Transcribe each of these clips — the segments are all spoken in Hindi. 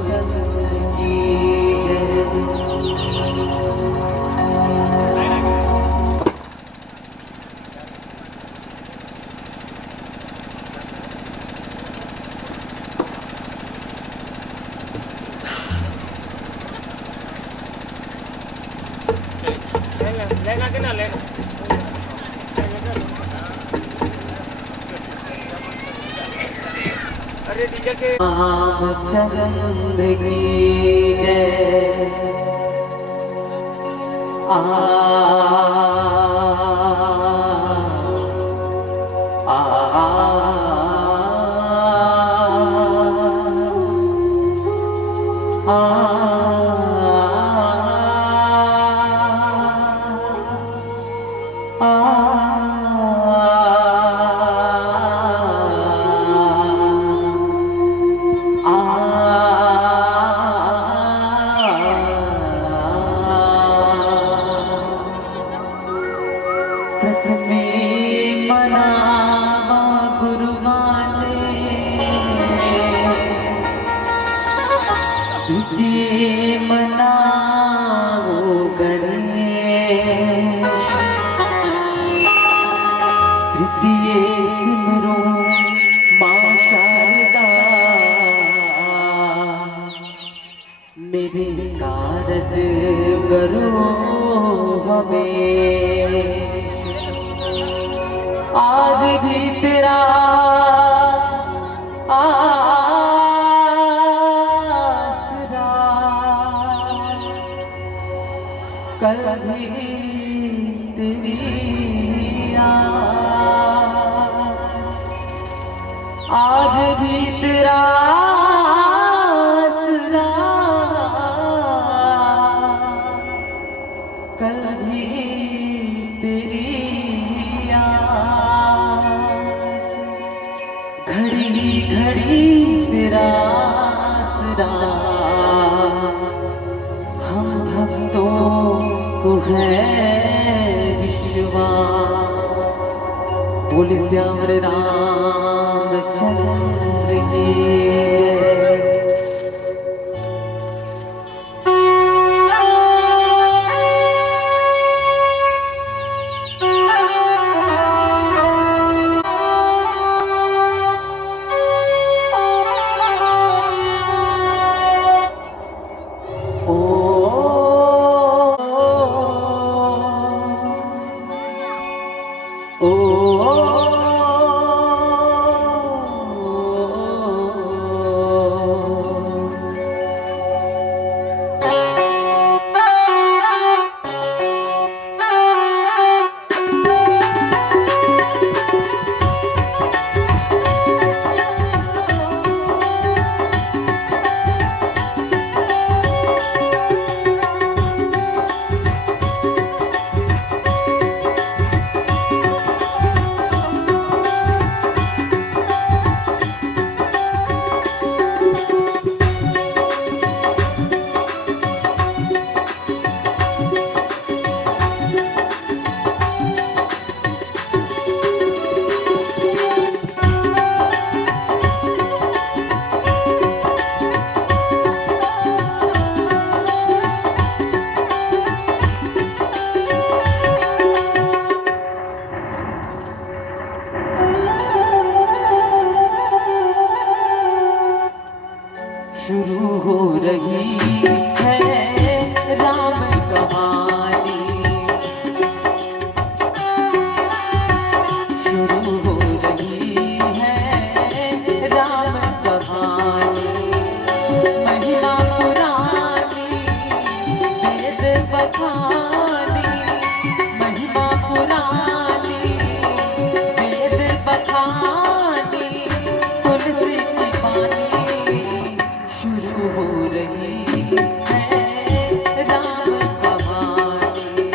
की लेना कि ना लेना अरे डीजे के रामचंद्र की जय। आ आ प्रथमे मनावा गुरुवाने, द्वितीय मनावो गणेश, तृतीय सिमरो मां शारदा, मेरे कारज करो हमें। आज भी तेरा आसरा, कल भी तेरी आज भी तेरा आसरा, कल भी तेरी घड़ी घड़ी तेरा आसरा, हम भक्तों को है विश्वास। बोल श्याम रामचंद्र की जय। शुरू हो रही है राम कहानी, शुरू हो रही है राम कहानी। महिमा पुरानी वेद बखानी, महिमा पुरानी वेद बखानी, तुलसी की पानी शुरू हो रही है राम कहानी।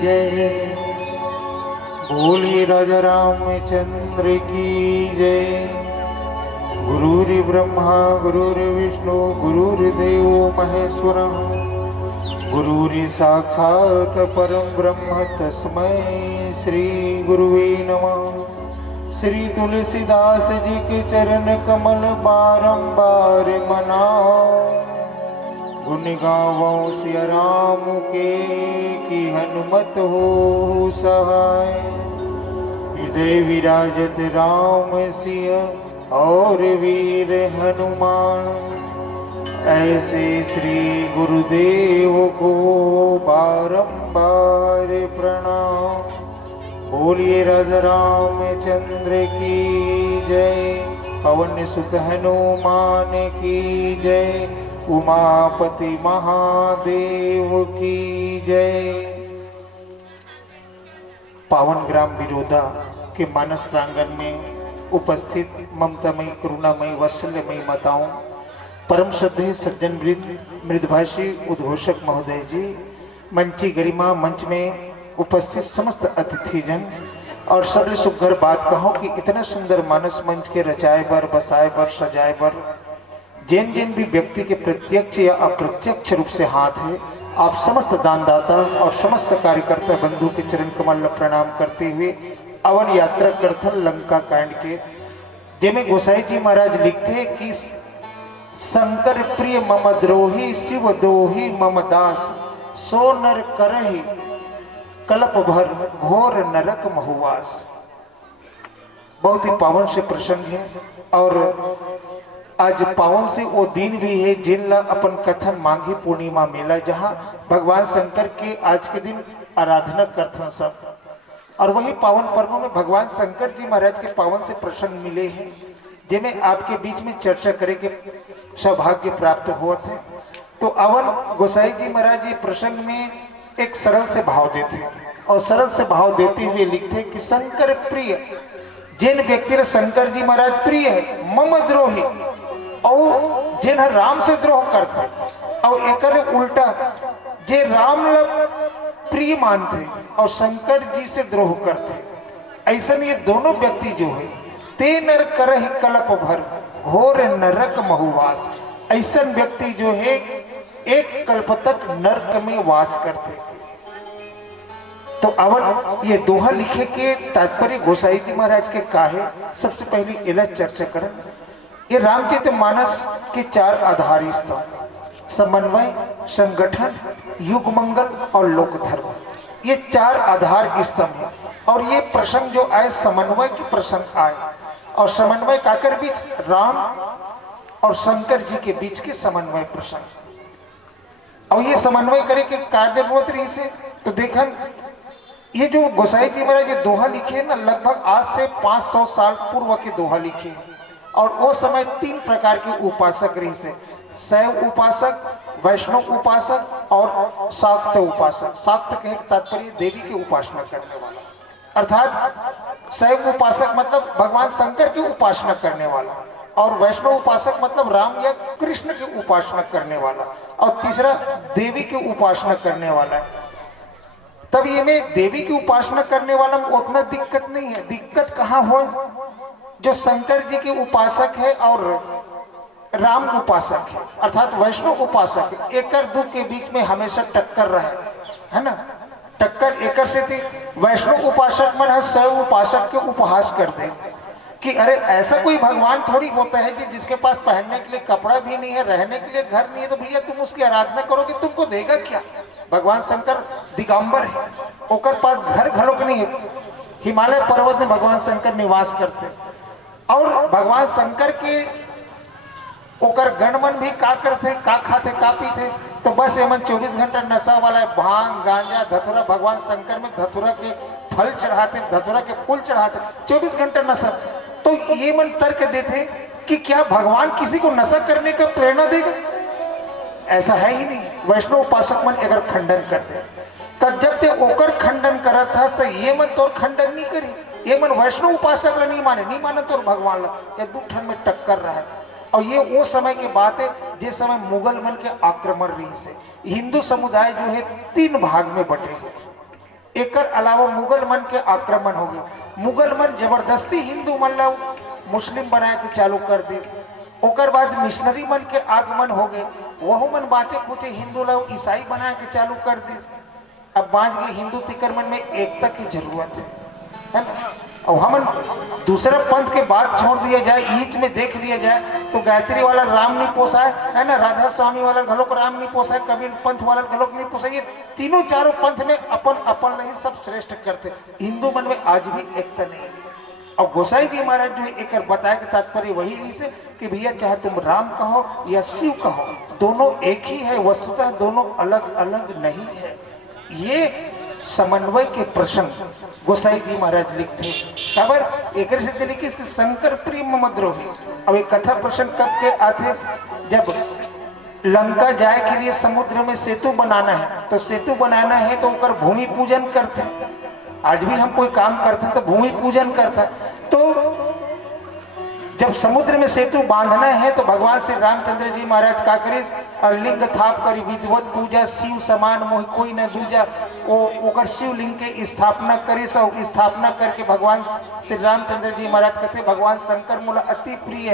जय। बोलिए राजा रामचंद्र की जय। गुरुर्ब्रह्मा गुरुर्विष्णु गुरुर्देव महेश्वर गुरुर् साक्षात् परम ब्रह्म तस्मै श्री गुरुवे नमः। श्री तुलसीदास जी के चरण कमल बारंबार मनाओ। गुण गावो सिया राम के की हनुमत हो सहाय। हृदय विराजत राम सिया और वीर हनुमान। ऐसे श्री गुरुदेव को बारंबार प्रणाम। बोलिए राजा रामचंद्र की जय। पवन सुत हनुमान की जय। उमापति महादेव की जय। पावन ग्राम बिरोधा के मानस प्रांगण में उपस्थित ममतामयी करुणामयी वात्सल्यमयी माताओं, परम श्रद्धेय सज्जन वृंद, मृदभाषी उद्घोषक महोदय जी, मंच की गरिमा, मंच में उपस्थित समस्त अतिथिजन और सभी सुघर बात कहो कि इतना सुंदर मानस मंच के रचाए बर, बसाए बर, सजाए बर जिन जिन भी व्यक्ति के प्रत्यक्ष या अप्रत्यक्ष रूप से हाथ है, आप समस्त दानदाता और समस्त कार्यकर्ता बंधु के चरण कमल में प्रणाम करते हुए अवन यात्रा करथल लंका कांड के जिनमें गोसाई जी महाराज लिखते कि शंकर प्रिय मम द्रोही शिव दोही मम दास सो नर करहि कल्प भर घोर नरक महुवास। बहुत ही पावन से प्रसंग है और आज पावन से वो दिन भी है जिन ला अपन कथन मांगी पूर्णिमा मेला, जहाँ भगवान शंकर के आज के दिन आराधना करथन सब। और वही पावन पर्व में भगवान शंकर जी महाराज के पावन से प्रसंग मिले हैं जिन्हें आपके बीच में चर्चा करे के सौभाग्य प्राप्त हुआ थे। तो अवन गोसाई जी महाराज ये प्रसंग में एक सरल से भाव देते और सरल से भाव देते हुए लिखते कि शंकर प्रिय, जिन व्यक्ति ने शंकर जी महाराज प्रिय है, मम द्रोही और जिन राम से द्रोह करते और एक उल्टा जे राम प्रिय मानते और शंकर जी से द्रोह करते, ऐसा ये दोनों व्यक्ति जो है ते नर करहि कल्प भर घोर नरक महुवास। ऐसा व्यक्ति जो है एक कल्प तक नरक में वास करते। तो अवन ये दोहा लिखे के तात्पर्य गोसाई जी महाराज के काहे, सबसे पहले इला चर्चा करें। ये रामचरितमानस के चार आधारी स्तंभ समन्वय, संगठन, युग मंगल और लोक धर्म, ये चार आधार स्तंभ है। और ये प्रसंग जो आए समन्वय के प्रसंग आए और समन्वय काकर बीच, राम और शंकर जी के बीच के समन्वय प्रसंग। और ये समन्वय करे के कार्य जरूरत रही से तो देखन ये जो गोसाई जी महाराज ये दोहा लिखे ना, लगभग आज से 500 साल पूर्व के दोहा लिखे हैं। और वो समय 3 प्रकार के उपासक रही से, शैव उपासक, वैष्णव उपासक और शाक्त उपासक। शाक्त के तात्पर्य देवी की उपासना करने वाला, अर्थात शैव उपासक मतलब भगवान शंकर की उपासना करने वाला, और वैष्णव उपासक मतलब राम या कृष्ण की उपासना करने वाला, और तीसरा देवी की उपासना करने वाला है। तब ये में देवी की उपासना करने वाला में उतना दिक्कत नहीं है। दिक्कत कहाँ हो, जो शंकर जी के उपासक है और राम उपासक है अर्थात वैष्णव उपासक है, एकर दो के बीच में हमेशा टक्कर रहे, है ना। टक्कर एकर से थी, वैष्णव उपासक मन है शैव उपासक के उपहास कर दे कि अरे ऐसा कोई भगवान थोड़ी होता है कि जिसके पास पहनने के लिए कपड़ा भी नहीं है, रहने के लिए घर नहीं है, तो भैया तुम उसकी आराधना करोगे, तुमको देगा क्या। भगवान शंकर दिगंबर है, ओकर पास घर घलोक नहीं है। हिमालय पर्वत में भगवान शंकर निवास करते और भगवान शंकर के ओकर गणमन भी का करते, का खाते, का पीते, तो बस एमन 24 घंटा नशा वाला है, भांग गांजा धतुरा। भगवान शंकर में धतुरा के फल चढ़ाते, धतुरा के फूल चढ़ाते, 24 घंटा नशा। तो ये मन तर्क देते कि क्या भगवान किसी को नशा करने का प्रेरणा देगा, ऐसा है ही नहीं। वैष्णव उपासक मन अगर खंडन करते तब जब ते ओकर खंडन करत था तो ये मन तो खंडन नहीं करी, ये मन वैष्णव उपासक ला नहीं माने तो भगवान ला, या दू ठन में टक्कर रहा है। और ये वो समय की बात है जिस समय मुगल मन के आक्रमण रही से हिंदू समुदाय जो है 3 भाग में बटे, एकर अलावा मुगल मन के आक्रमण हो गए। मुगल मन जबरदस्ती हिंदू मन ला मुस्लिम बनाए के चालू कर दी। ओकर बाद मिशनरी मन के आगमन हो गए, वह मन बाँचे कुचे हिंदू ला ईसाई बनाए के चालू कर दी। अब बाँच गए हिंदू तिकर मन में एकता की जरूरत है ना। और हम दूसरा पंथ के बाद छोड़ दिया जाए, ईच में देख लिया जाए तो गायत्री वाला राम नहीं पोसाए है ना, राधा स्वामी वाला घलोक राम नहीं पोसाए, कबीर पंथ वाला घलोक नहीं पोसाए। ये तीनों चारों पंथ में अपन अपन नहीं सब श्रेष्ठ करते। हिंदू मन में आज भी एकता नहीं है। और गोसाई जी महाराज जो है एक बताए के तात्पर्य वही नहीं से कि भैया चाहे तुम राम कहो या शिव कहो, दोनों एक ही है, वस्तुतः दोनों अलग अलग नहीं है। ये समन्वय के प्रसंग गोसाई जी महाराज लिखते खबर एक से लिखी शंकर प्रिय मद्रोही। अब एक कथा प्रसंग कब के आते, जब लंका जाए के लिए समुद्र में सेतु बनाना है, तो सेतु बनाना है तो उनका भूमि पूजन करते हैं। आज भी हम कोई काम करते हैं तो भूमि पूजन करता है। तो जब समुद्र में सेतु बांधना है तो भगवान श्री रामचंद्र जी महाराज का करे लिंग थाप करी विधिवत पूजा, शिव समान मोहि कोई न दूजा। ओकर शिवलिंग के स्थापना करी, सब स्थापना करके भगवान श्री रामचंद्र जी महाराज कहते भगवान शंकर मोला अति प्रिय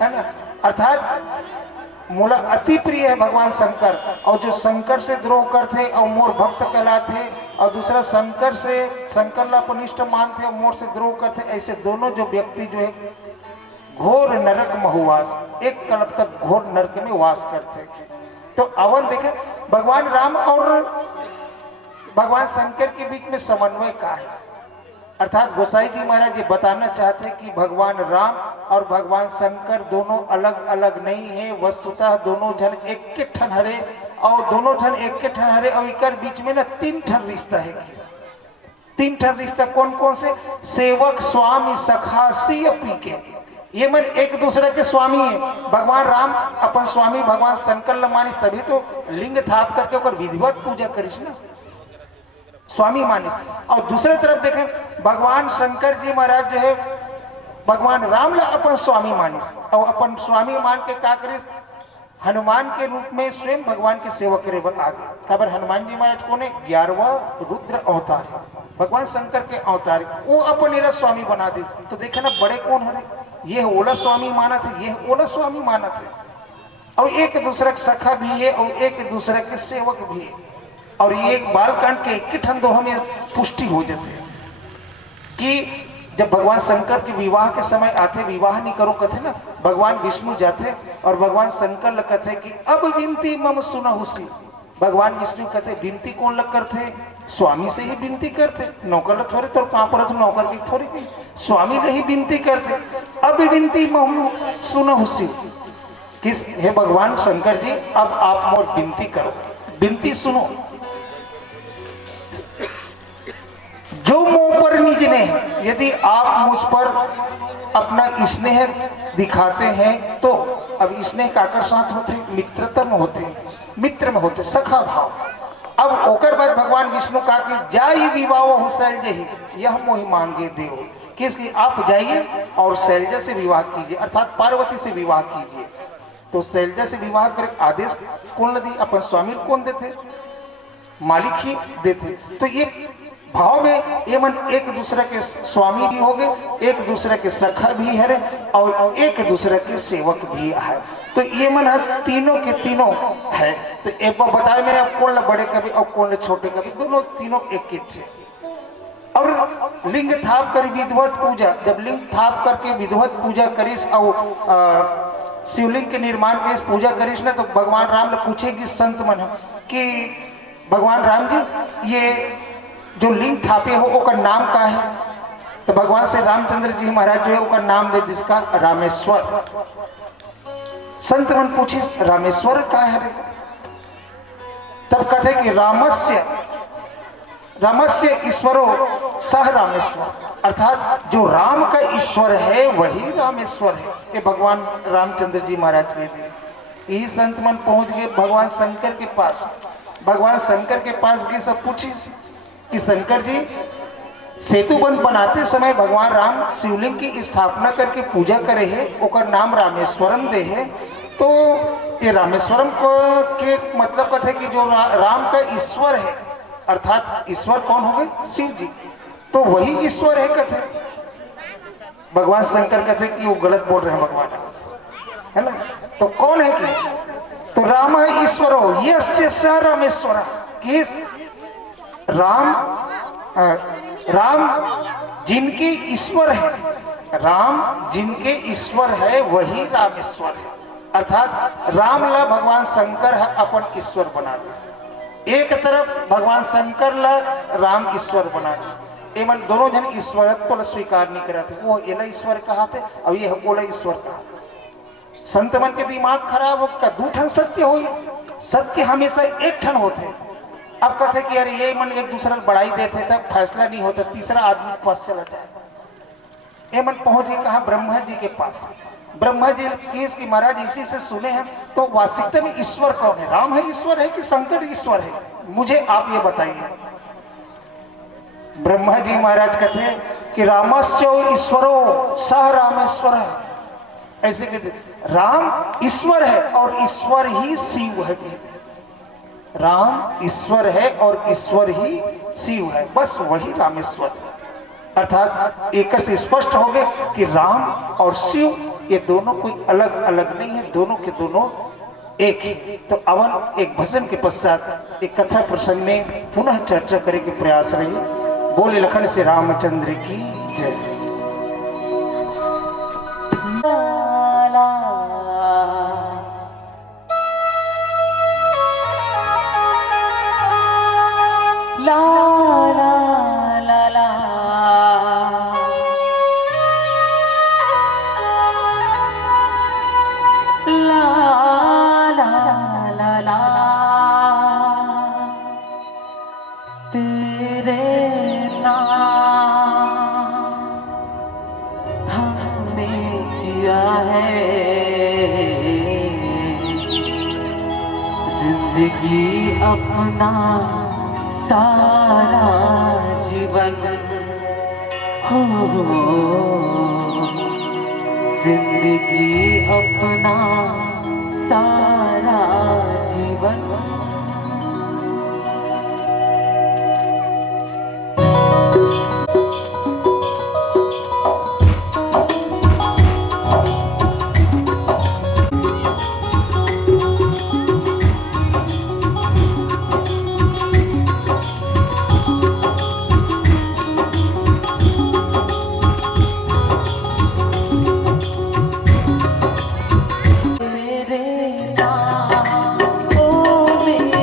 है ना, अर्थात मोला अति प्रिय है भगवान शंकर। और जो शंकर से द्रोह करते और मोर भक्त कहलाते, और दूसरा शंकर से शंकर ला अपनिष्ठ मानते और मोर से द्रोह करते, ऐसे दोनों जो व्यक्ति जो है घोर नरक महुवास, एक कल्प तक घोर नरक में वास करते। तो अवन देखे भगवान राम और भगवान शंकर के बीच में समन्वय का है। अर्थात गोसाई जी महाराज ये बताना चाहते हैं कि भगवान राम और भगवान शंकर दोनों अलग अलग नहीं है, वस्तुतः दोनों जन एक के ठन हरे, और दोनों जन एक के ठन हरे। और इकर बीच में ना तीन ठन रिश्ता है। तीन ठन रिश्ता कौन कौन से? सेवक, स्वामी, सखा, सिय पी के। ये मन एक दूसरे के स्वामी है। भगवान राम अपन स्वामी भगवान शंकर ल मानिस, तभी तो लिंग थाप करके ओकर विधिवत पूजा करिस ना, स्वामी मानिस। और दूसरे तरफ देखें भगवान शंकर जी महाराज जो है भगवान राम ला अपन स्वामी मानिस, और अपन स्वामी मान के का करिस, हनुमान के रूप में स्वयं भगवान के सेवक करे बर आ गए। खबर हनुमान जी महाराज को ने 11वां रुद्र अवतार भगवान शंकर के अवतार, वो अपन इरा स्वामी बना दी। तो देखे ना बड़े कौन हरे, ये ओला स्वामी माना थे, ये ओला स्वामी माना थे। और एक दूसरे का सखा भी है और एक दूसरे के सेवक भी है। और ये एक बालकांड के एक ठन दोहा में पुष्टि हो जाते हैं कि जब भगवान शंकर के विवाह के समय आते, विवाह नहीं करो कहते ना, भगवान विष्णु जाते और भगवान शंकर लग कहते कि अब विनती मम सुना हुसी। भगवान विष्णु कहते विनती कौन लग करते, स्वामी से ही विनती करते, नौकर थोड़े तो कहाँ पर नौकर की थोड़ी की, स्वामी ने ही विनती करते। अब विनती मम सुना हुसी, किस हे भगवान शंकर जी अब आप मोर विनती करो, विनती सुनो। जो मुंह पर निज ने, यदि आप मुझ पर अपना स्नेह दिखाते हैं तो अब स्नेह काकर साथ होते, मित्रता में होते, मित्र में होते, सखा भाव। अब ओकर बाद भगवान विष्णु कहा कि जाई विवाह हो शैलजा ही, यह मोहि मांगे देव, किसकी आप जाइए और शैलजा से विवाह कीजिए, अर्थात पार्वती से विवाह कीजिए। तो शैलजा से विवाह कर आदेश कौन दी, अपन स्वामी कौन देते, मालिक ही देते। तो ये भाव में ये मन एक दूसरे के स्वामी भी हो गए, एक दूसरे के सखा भी है और एक दूसरे के सेवक भी है। तो ये मन है तीनों के तीनों है। तो एक बार बताया मैंने, अब कौन बड़े कभी और कौन छोटे कभी, दोनों तीनों एक एक थे। और लिंग थाप कर विधिवत पूजा, जब लिंग थाप करके विधिवत पूजा करिस और शिवलिंग के निर्माण करिस, पूजा करिस ना, तो भगवान राम ने पूछेगी संत मन कि भगवान राम जी ये जो लिंग थापे हो ओकर नाम का है? तो भगवान श्री रामचंद्र जी महाराज जो है ओकर नाम दे जिसका रामेश्वर। संत मन पूछे रामेश्वर का है? तब कहते कि रामस्य ईश्वरो सह रामेश्वर, अर्थात जो राम का ईश्वर है वही रामेश्वर है। ये भगवान रामचंद्र जी महाराज के दिए। यही संत मन पहुंच गए भगवान शंकर के पास। भगवान शंकर के पास गए, सब पूछी कि शंकर जी सेतु बंध बनाते समय भगवान राम शिवलिंग की स्थापना करके पूजा करे है, ओकर नाम रामेश्वरम दे है। तो ये रामेश्वरम को के मतलब कहते कि जो राम का ईश्वर है, अर्थात ईश्वर कौन हो गए? शिव जी। तो वही ईश्वर है कहते, भगवान शंकर कहते कि वो गलत बोल रहे हैं भगवान, है ना? तो कौन है कि? तो राम है ईश्वर हो, यश्च रामेश्वर, कि राम जिनके ईश्वर है, राम जिनके ईश्वर है वही रामेश्वर है। अर्थात राम ला भगवान शंकर है अपन ईश्वर बना दे, एक तरफ भगवान शंकर ला राम ईश्वर बना दे, एवं दोनों जन ईश्वरत्व को स्वीकार नहीं कराते। वो एला ईश्वर कहा थे और ये बोला ईश्वर कहा। संत मन के दिमाग खराब हो का दू ठन सत्य हो, सत्य हमेशा एक ठन होते। अब कहते कि यार ये मन एक दूसरा बढ़ाई देते तब फैसला नहीं होता, तीसरा आदमी के पास चला जाए। ये मन पहुंच गए कहा? ब्रह्मा जी के पास। ब्रह्मा जी केस की महाराज इसी से सुने हैं, तो वास्तविकता में ईश्वर कौन है? राम है ईश्वर है कि शंकर ईश्वर है? मुझे आप ये बताइए। ब्रह्मा जी महाराज कहते हैं कि रामस्यो ईश्वरो सह रामेश्वर है, ऐसे कहते राम ईश्वर है और ईश्वर ही शिव है। राम ईश्वर है और ईश्वर ही शिव है, बस वही रामेश्वर। अर्थात एक से स्पष्ट हो गए कि राम और शिव ये दोनों कोई अलग अलग नहीं है, दोनों के दोनों एक ही। तो अवन एक भजन के पश्चात एक कथा प्रसंग में पुनः चर्चा करने के प्रयास रही। बोले लखन से रामचंद्र की जय। ला ला ला ला ला ला ला ला तेरे नाम हमने किया है जिंदगी अपना सारा जीवन हो, जिंदगी अपना सारा जीवन। मेरे नाम ओ मेरे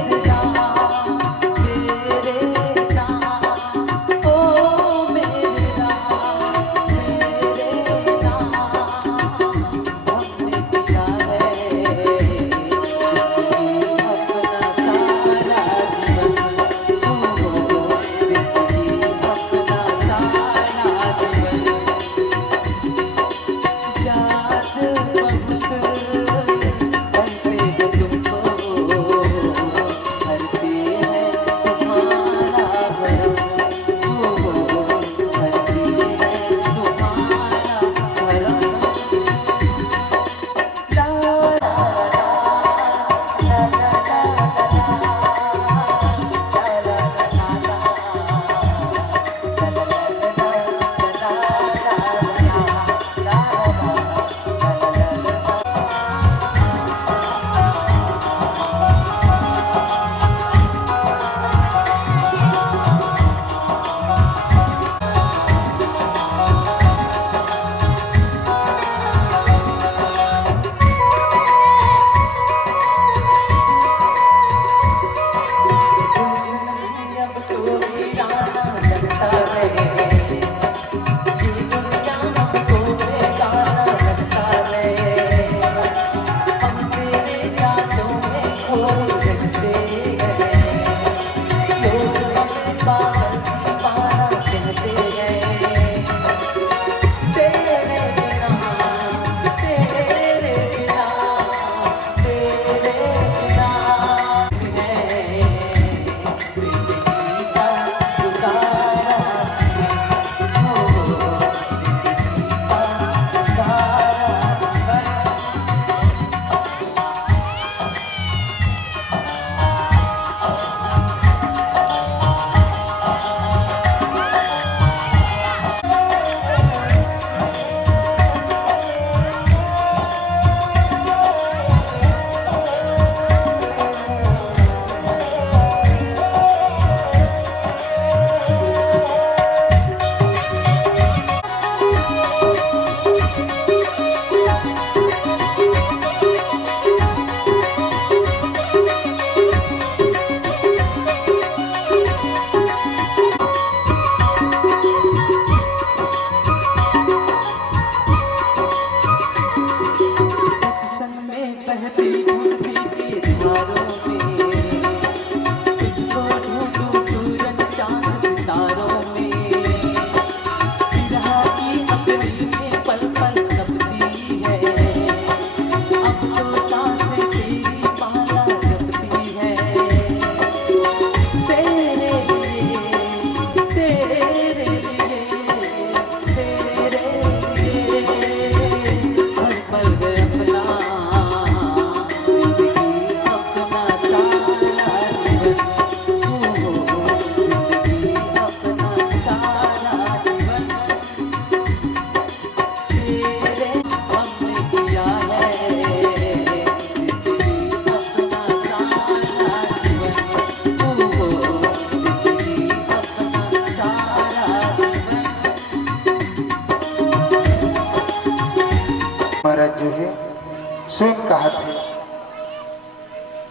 कहा थे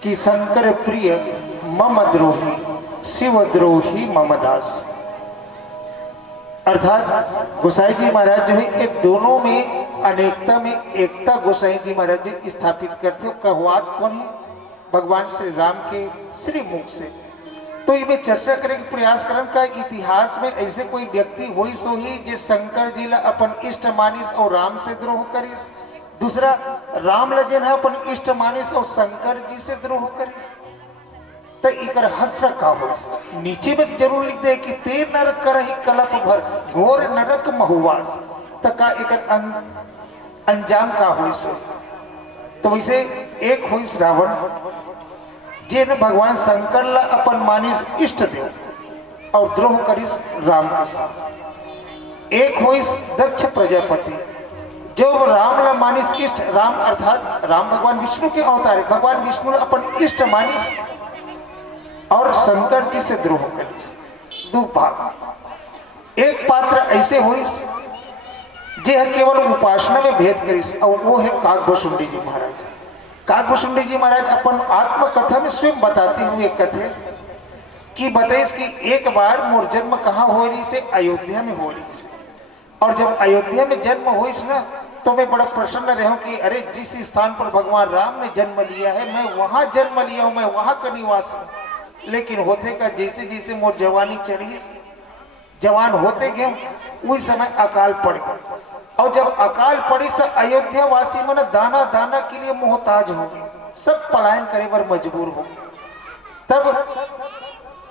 कि शंकर प्रिय मम द्रोही शिव द्रोही मम दास। अर्थात गोसाई जी महाराज जो है एक दोनों में अनेकता में एकता गोसाई जी महाराज जी स्थापित करते हो। कहवात कौन है? भगवान श्री राम के श्री मुख से। तो ये चर्चा करें कि प्रयास करम का इतिहास में ऐसे कोई व्यक्ति हुई सो ही जे शंकर जी ला अपन इष्ट मानिस और राम से द्रोह करिस। दूसरा राम लजन है अपन इष्ट मानिस और शंकर जी से द्रोह करिस। तो इकर हस्र का हो नीचे में जरूर लिख दे कि ते नरक करहि कलप भर घोर नरक महुवास। तो का इकर अंजाम का हो सो। तो वैसे एक हुई रावण जिन भगवान शंकर ला अपन मानिस इष्ट देव और द्रोह करिस राम के साथ। एक हुई दक्ष प्रजापति जो राम ला मानिस इष्ट, राम अर्थात राम भगवान विष्णु के अवतार है। भगवान विष्णु ला अपन इष्ट मानिस और शंकर जी से द्रोह करिस। दो भाग। एक पात्र ऐसे हुई जे केवल उपासना में भेद करिस और वो है काकभुसुंडी जी महाराज। काकभुसुंडी जी महाराज अपन आत्मकथा में स्वयं बताते हुए कथे कि बताइस कि एक बार मोर जन्म कहाँ हो रही से? अयोध्या में हो रही से। और जब अयोध्या में जन्म हुई ना तो मैं बड़ा प्रसन्न रहा कि अरे जिस स्थान पर भगवान राम ने जन्म लिया है मैं वहां जन्म लिया हूं, मैं वहां का निवासी हूं। लेकिन होते का जैसे जैसे मोर जवानी चढ़ी, जवान होते गए उस समय अकाल पड़ गया। और जब अकाल पड़ी तो अयोध्या वासी मन दाना दाना के लिए मोहताज हो गए, सब पलायन करे पर मजबूर हो गए। तब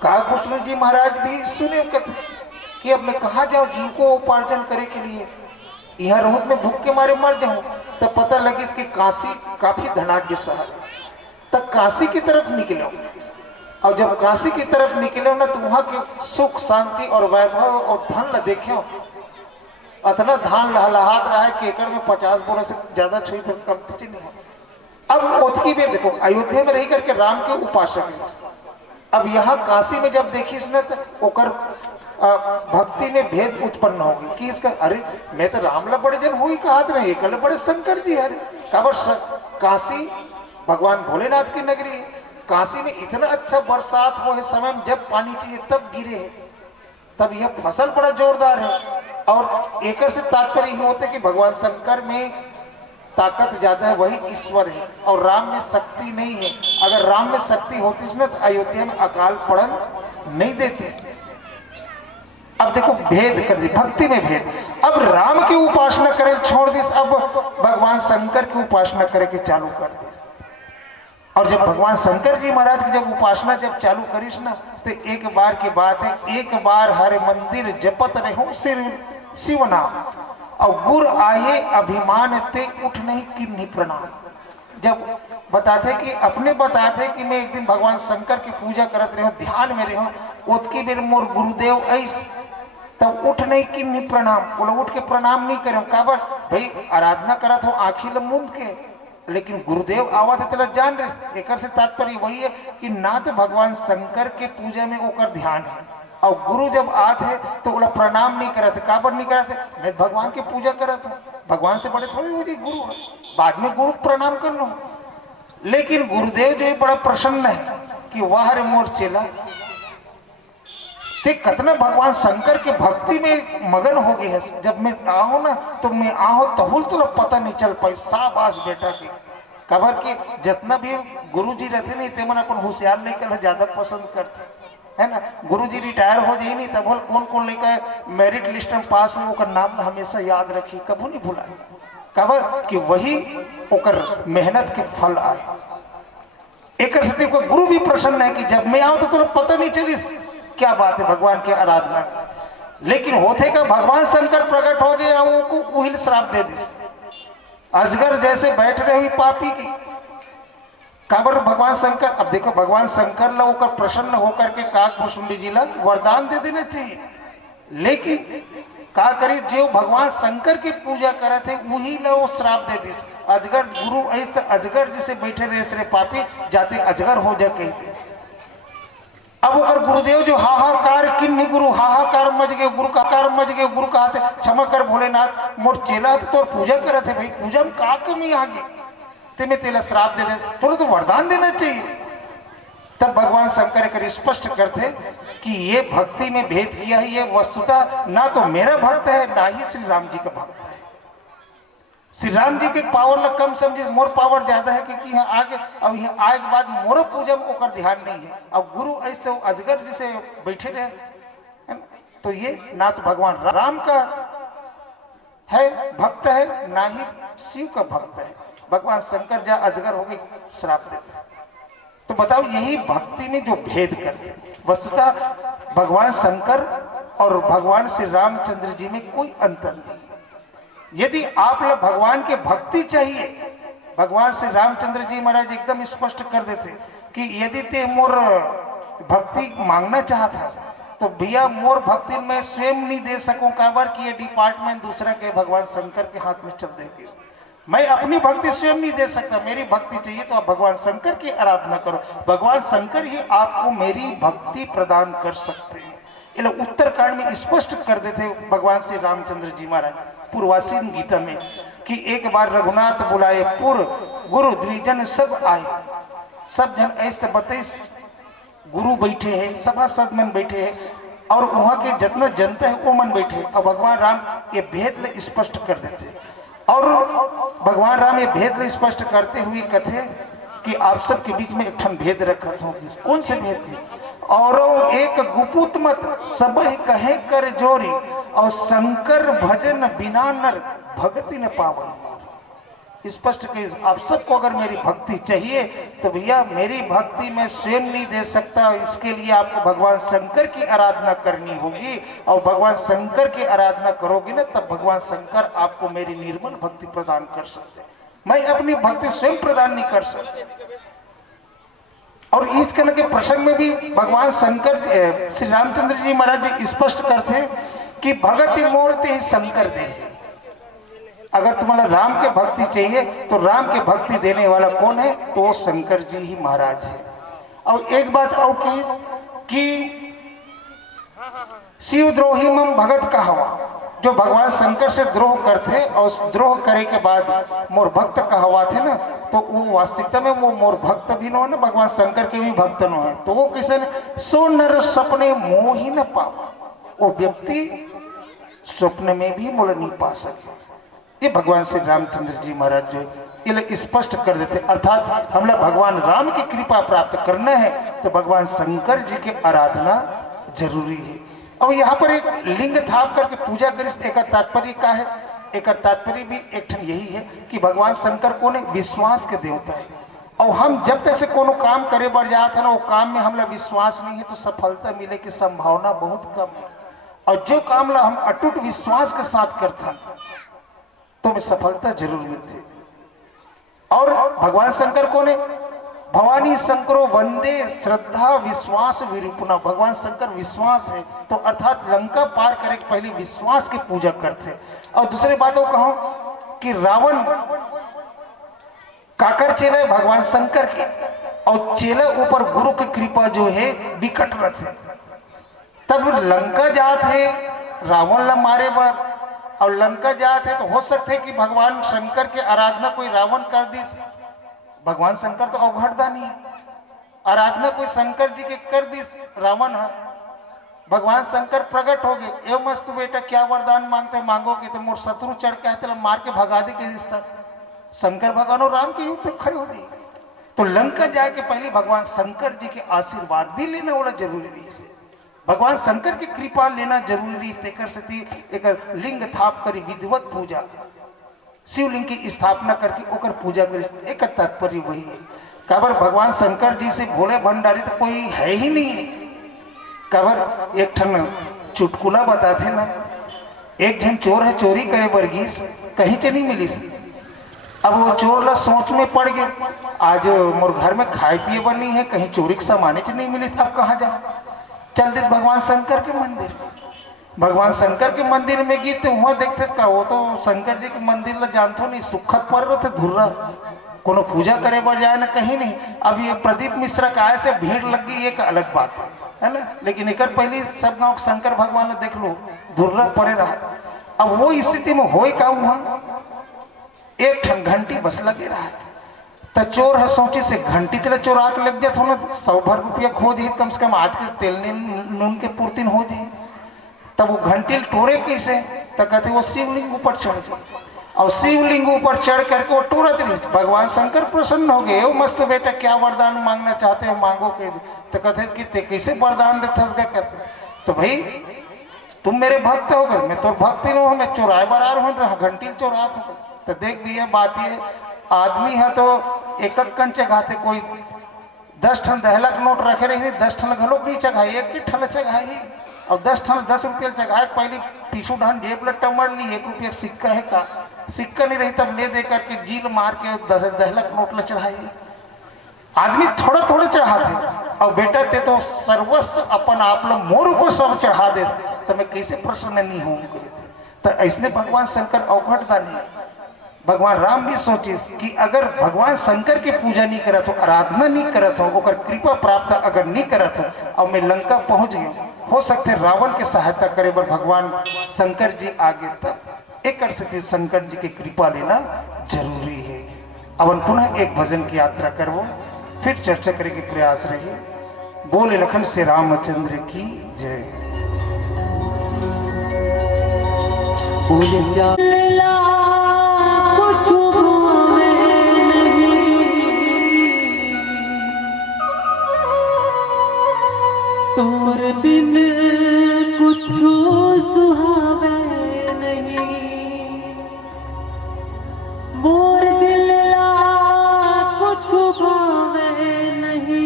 काकभुसुंडी जी महाराज भी सुने कि अब मैं कहाँ जाऊं जीव को उपार्जन करे के लिए, यहाँ रहूं में भूख के मारे मर जाऊं। तब पता लगी इसकी काशी काफी धनाढ्य शहर, तब काशी की तरफ निकलो। और जब काशी की तरफ निकले ना तो वहां के सुख शांति और वैभव और धन देखे, इतना धान लहलहात रहा है कि एकड़ में 50 बोरे से ज्यादा छुई पर कम नहीं है। अब ओतकी भी देखो अयोध्या में रह करके राम के उपासक है। अब यहाँ काशी में जब देखिस ना तो ओकर भक्ति में भेद उत्पन्न होगी कि इसका अरे मैं तो राम ला बड़े जन हुई कहा रहे कल बड़े शंकर जी है। काशी भगवान भोलेनाथ की नगरी है। काशी में इतना अच्छा बरसात हो है समय में जब पानी चाहिए तब गिरे है, तब यह फसल बड़ा जोरदार है। और एक से तात्पर्य यह होता है कि भगवान शंकर में ताकत ज्यादा है, वही ईश्वर है और राम में शक्ति नहीं है। अगर राम में शक्ति होती ना तो अयोध्या में अकाल पड़न नहीं देती। अब देखो भेद कर दी, भक्ति में भेद। अब राम की उपासना करे छोड़ दी, अब भगवान शंकर की उपासना करे के चालू कर दी। और जब भगवान शंकर जी महाराज की जब उपासना जब चालू करीस ना तो एक बार की बात है, एक बार हर मंदिर जपत रहो शिव नाम और गुर आए अभिमान ते उठ नहीं किन्हीं प्रणाम। जब बताते कि अपने बताते कि मैं एक दिन भगवान शंकर की पूजा करत रहो, ध्यान में रहो, उतकी बेर मोर गुरुदेव ऐस तब उठ नहीं किन्हीं प्रणाम। बोलो उठ के प्रणाम नहीं करो, काबर भाई आराधना करत हो आँखी लमूंद के, लेकिन गुरुदेव आवा थे तेला जान रहे। एक से तात्पर्य वही है कि ना तो भगवान शंकर के पूजा में ओकर ध्यान है और गुरु जब आते तो बोला प्रणाम नहीं करते। काबर नहीं करते? मैं भगवान की पूजा करत हूँ, भगवान से बड़े थोड़ी मुझे गुरु है, बाद में गुरु प्रणाम कर लो। लेकिन गुरुदेव जो है बड़ा प्रसन्न है कि वाह रे मोर चेला कितना भगवान शंकर के भक्ति में मगन हो गए है। जब मैं आओ ना तो मैं आओ तहुल तो पता नहीं चल पाई। शाबाश बेटा की खबर कि जितना भी गुरु जी रहते नहीं ते मन अपन होशियार नहीं कर ज्यादा पसंद करते है ना। गुरु जी रिटायर हो जाए नहीं तब कौन कौन लेकर मेरिट लिस्ट में पास में ओकर नाम हमेशा याद रखी, कबू नहीं भूला। खबर कि वही ओकर मेहनत के फल आए। एक गुरु भी प्रसन्न है कि जब मैं आऊं तो तुझे पता नहीं चली क्या बात है भगवान की आराधना। लेकिन होते का भगवान शंकर प्रकट हो गए वो उहिल श्राप दे दी, अजगर जैसे बैठ रहे हुई पापी की। काबर भगवान शंकर, अब देखो भगवान शंकर ला होकर प्रसन्न होकर के काकभुसुंडी जी ला वरदान दे देना चाहिए। लेकिन का करी जो भगवान शंकर की पूजा करे थे वही ला वो श्राप दे दी। अजगर गुरु ऐसे अजगर जिसे बैठे रहे सरे पापी जाते अजगर हो जा कहते। अब अगर गुरुदेव जो हाहाकार किन्नी गुरु हाहाकार मच गए, गुरु का कार मच गए, गुरु कहा थे क्षमा कर भोलेनाथ मोर चेला तो पूजा करे थे भाई, पूजा में का कमी आ गई। तुम्हें तेला श्राप दे दे, थोड़ा तो वरदान देना चाहिए। तब भगवान शंकर कर स्पष्ट करते कि ये भक्ति में भेद किया है, ये वस्तुतः ना तो मेरा भक्त है ना ही श्री राम जी का भक्त है। श्री राम जी के पावर न कम समझे, मोर पावर ज्यादा है, क्योंकि यहाँ आगे अब यहाँ आए के बाद मोरो पूजा में ओकर ध्यान नहीं है। अब गुरु ऐसे अजगर जैसे बैठे रहे, है ना? तो ये ना तो भगवान राम का है भक्त है ना ही शिव का भक्त है। भगवान शंकर जा अजगर हो गए, श्राप देते। तो बताओ यही भक्ति में जो भेद करते, वस्तुतः भगवान शंकर और भगवान श्री रामचंद्र जी में कोई अंतर नहीं। यदि आप लोग भगवान के भक्ति चाहिए, भगवान श्री रामचंद्र जी महाराज एकदम स्पष्ट कर देते कि यदि ते मोर भक्ति मांगना चाहता तो भैया मोर भक्ति में स्वयं नहीं दे सकूं, काबर कि ये डिपार्टमेंट दूसरा के भगवान शंकर के हाथ में चल देगी। मैं अपनी भक्ति स्वयं नहीं दे सकता, मेरी भक्ति चाहिए तो आप भगवान शंकर की आराधना करो, भगवान शंकर ही आपको मेरी भक्ति प्रदान कर सकते हैं। ये लोग उत्तरकांड में स्पष्ट कर देते भगवान श्री रामचंद्र जी महाराज पूर्वासी गीता में कि एक बार रघुनाथ बुलाए पुर, गुरु द्विजन सब आए। सब जन ऐसे बताए, गुरु बैठे हैं, सभासद मन बैठे हैं और वहां के जितना जनता है वो मन बैठे। और भगवान राम ये भेद स्पष्ट कर देते और भगवान राम ये भेद स्पष्ट करते हुए कहते कि आप सबके बीच में एक ठन भेद रखा था। कौन से भेद? और एक गुपुत मत सब कहे कर जोरी, और शंकर भजन बिना नर भगति न पावे। स्पष्ट कही आप सबको अगर मेरी भक्ति चाहिए तो भैया मेरी भक्ति में स्वयं नहीं दे सकता, इसके लिए आपको भगवान शंकर की आराधना करनी होगी। और भगवान शंकर की आराधना करोगे ना तब भगवान शंकर आपको मेरी निर्मल भक्ति प्रदान कर सकते। मैं अपनी भक्ति स्वयं प्रदान नहीं कर सकता। और इस कल के प्रसंग में भी भगवान शंकर श्री रामचंद्र जी महाराज भी स्पष्ट करते कि भगति मोड़ते ही शंकर दे। अगर तुम्हारा राम के भक्ति चाहिए तो राम के भक्ति देने वाला कौन है? तो वो शंकर जी ही महाराज है। और एक बात और कि शिव द्रोही मम भगत का हवा, जो भगवान शंकर से द्रोह करते और द्रोह करे के बाद मोर भक्त का हवा थे ना, तो वो वास्तविकता में वो मोर भक्त भी नो है ना, भगवान शंकर के भी भक्त नो है। तो वो किसे सो नर सपने मोह ही न पावा, वो व्यक्ति स्वप्न में भी मोल नहीं पा सके। ये भगवान श्री रामचंद्र जी महाराज जो ये लोग स्पष्ट कर देते, अर्थात हम लोग भगवान राम की कृपा प्राप्त करना है तो भगवान शंकर जी की आराधना जरूरी है। और यहाँ पर एक लिंग थाप करके पूजा करें, एक तात्पर्य क्या है? एक तात्पर्य भी एक यही है कि भगवान शंकर कौन है? विश्वास के देवता है। और हम जब तक से कोनो काम करे बढ़ जाता है ना, वो काम में हम लोग विश्वास नहीं है तो सफलता मिले की संभावना बहुत कम है। और जो काम ला हम अटूट विश्वास के साथ करते हैं तो हमें सफलता जरूर मिलती। और भगवान शंकर कौन है? भवानी शंकरो वंदे श्रद्धा विश्वास विरूपणा। भगवान शंकर विश्वास है, तो अर्थात लंका पार करे पहले विश्वास की पूजा करते। और दूसरी बात वो कहो कि रावण काकर चेला है भगवान शंकर के, और चेला ऊपर गुरु की कृपा जो है विकट रहते। तब लंका जाते रावण ला मारे बार, और लंका जाते तो हो सकते कि भगवान शंकर के आराधना कोई रावण कर दी। भगवान शंकर तो अवघड़दानी है, आराधना कोई शंकर जी के कर दी रावण है। भगवान शंकर प्रकट हो गए, एवं मस्त बेटा क्या वरदान मांगते मांगोगे तो मोर शत्रु चढ़ के आते मार के भगा दे के रिश्ता। शंकर भगवान और राम के युद्ध खड़े हो गए। तो लंका जाके पहले भगवान शंकर जी के आशीर्वाद भी लेना बड़ा जरूरी है। भगवान शंकर की कृपा लेना जरूरी है। एक लिंग थाप करी विधिवत पूजा, शिवलिंग की स्थापना करके ओकर पूजा करी। एक तात्पर्य वही है। काबर भगवान शंकर जी से भोले भंडारी तो कोई है ही नहीं है। काबर एक ठन चुटकुला बताते ना, एक जन चोर है, चोरी करे बरगीस कहीं से नहीं मिली। अब वो चोर ला सोच में पड़ गए, आज मोर घर में खाए पिए बनी है, कहीं चोरी के सामाने से नहीं मिली, अब कहाँ जा? चल दे भगवान शंकर के मंदिर। भगवान शंकर के मंदिर में गई तो वहां देखते का वो तो शंकर जी के मंदिर ला जानते नहीं, सुखद पर्व थे धुर्रा, कोनो पूजा करे बढ़ जाए ना कहीं नहीं। अब ये प्रदीप मिश्रा का आए से भीड़ लग गई, एक अलग बात है ना, लेकिन एक पहले सब गाँव शंकर भगवान ने देख लो धुर्रा पड़े रहा। अब वो स्थिति में हो का वहां एक ठन घंटी बस लगे रहा। तो चोर है सोची से घंटी चले चोरा के लग जात हो 100 भर रुपया खो जी, कम से कम आज के तेल नून के पूर्ति हो जी। तब वो घंटी टोरे कैसे, तो कहते वो शिवलिंग ऊपर चढ़ गए और शिवलिंग ऊपर चढ़ करके वो टूरत रही। भगवान शंकर प्रसन्न हो गए, मस्त बेटा क्या वरदान मांगना चाहते हो मांगो के। तो कहते कि ते कैसे वरदान देते कहते, तो भाई तुम मेरे भक्त हो गए, मैं तो भक्त ही नहीं हूँ, मैं चौराहे बरार हूँ, घंटी चौराहा हूँ। तो देख भैया बात ये आदमी है तो एक कन चगाते, कोई 10 ठन 10 लाख नोट रखे रही, 10 ठन घलोक नहीं चगाई, एक ही ठन चगाई और 10 ठन 10 रुपये चगाए। पहले पीछू ढान जेब लट्टा मार ली, 1 रुपया सिक्का है का, सिक्का नहीं रही तब ले दे करके जील मार के 10 लाख नोट ल चढ़ाई। आदमी थोड़ा थोड़ा चढ़ाते और बेटा ते तो सर्वस्व अपन आप लोग मोर ऊपर सब चढ़ा दे, तो मैं कैसे प्रसन्न नहीं हूँ। तो ऐसने भगवान शंकर अवघट दानी, भगवान राम भी सोचे कि अगर भगवान शंकर के पूजा नहीं करत हो, आराधना नहीं करत हो, ओकर कृपा प्राप्त अगर नहीं करत हो और मैं लंका पहुंच गया, हो सकते रावण के सहायता करे बर भगवान शंकर जी आगे, तब एक स्थिति शंकर जी की कृपा लेना जरूरी है। अब पुनः एक भजन की यात्रा करो, फिर चर्चा करेंगे, प्रयास रहिए। बोले लखन से रामचंद्र की जय। तोर बिन कुछ सुहावे नहीं, मोर दिल ला कुछ भावे नहीं,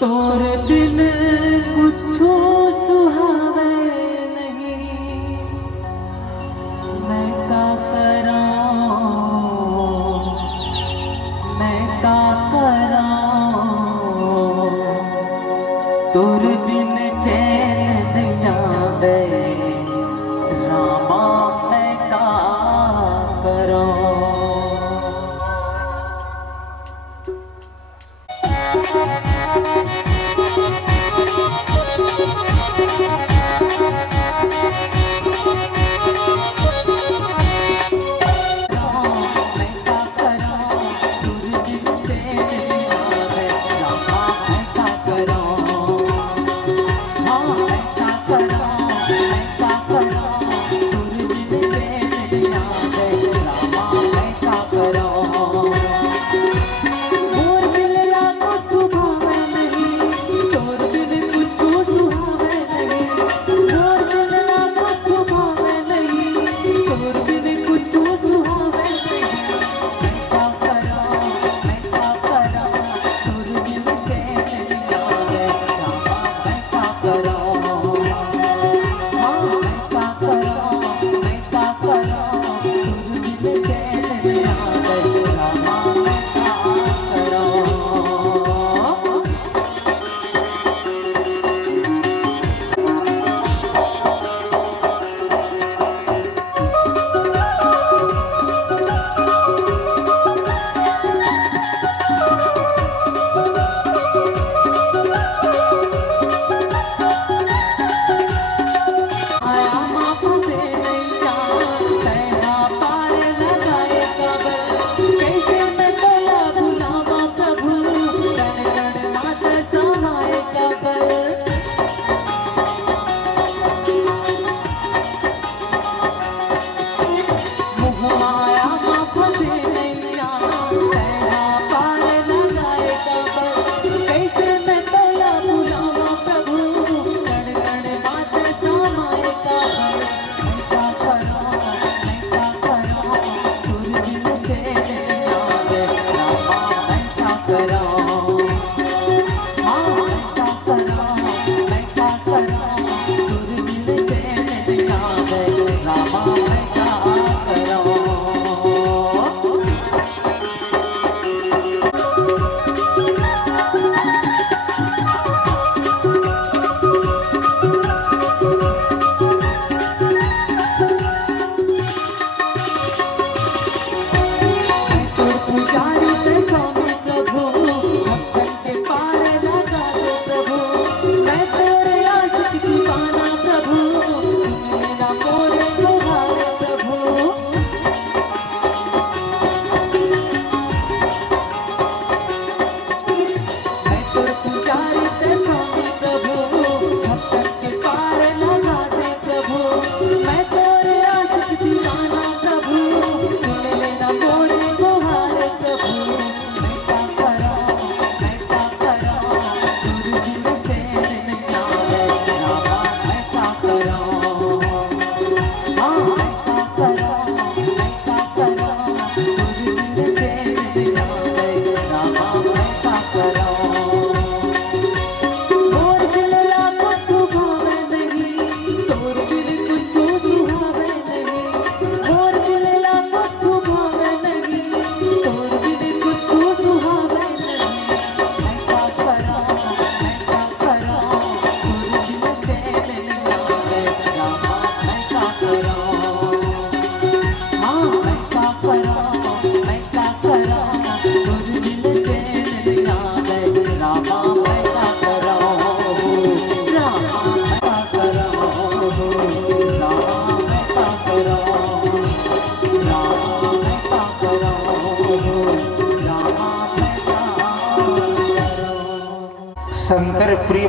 तोर बिन कुछ सुहावे नहीं। मैं का करां, मैं का करां, तोर बिन चैन नहीं आवे, रामा मैं का करां। मैं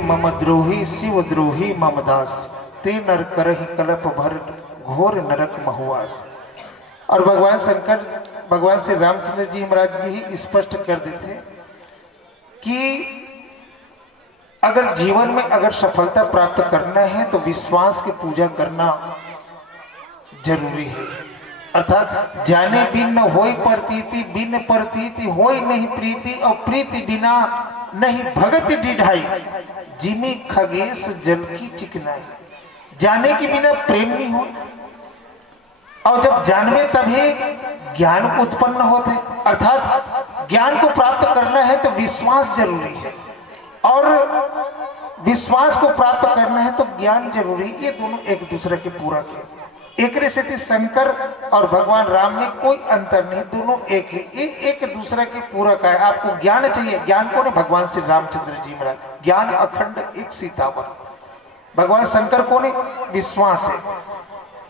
मम द्रोही शिव द्रोही मम दास, ते नर करहि कलप भर घोर नरक महुआस। और भगवान शंकर भगवान श्री रामचंद्र जी महाराज जी ही स्पष्ट कर देते कि अगर जीवन में अगर सफलता प्राप्त करना है तो विश्वास की पूजा करना जरूरी है। अर्थात जाने बिन न होई प्रतीति, बिन प्रतीति होई नहीं प्रीति, और प्रीति बिना नहीं भगत डिढ़ाई, जिमी खगेश जल की चिकनाई। जाने के बिना प्रेम नहीं हो, और जब जानवे तभी ज्ञान उत्पन्न होते। अर्थात ज्ञान को प्राप्त करना है तो विश्वास जरूरी है, और विश्वास को प्राप्त करना है तो ज्ञान जरूरी। ये दोनों एक दूसरे के पूरक है। एक से शंकर और भगवान राम में कोई अंतर नहीं, दोनों एक है, ये एक दूसरे के पूरक है। आपको ज्ञान चाहिए, ज्ञान कौन है? भगवान श्री रामचंद्र जी महाराज। ज्ञान अखंड एक सीतावर। भगवान शंकर कौन है? विश्वास है।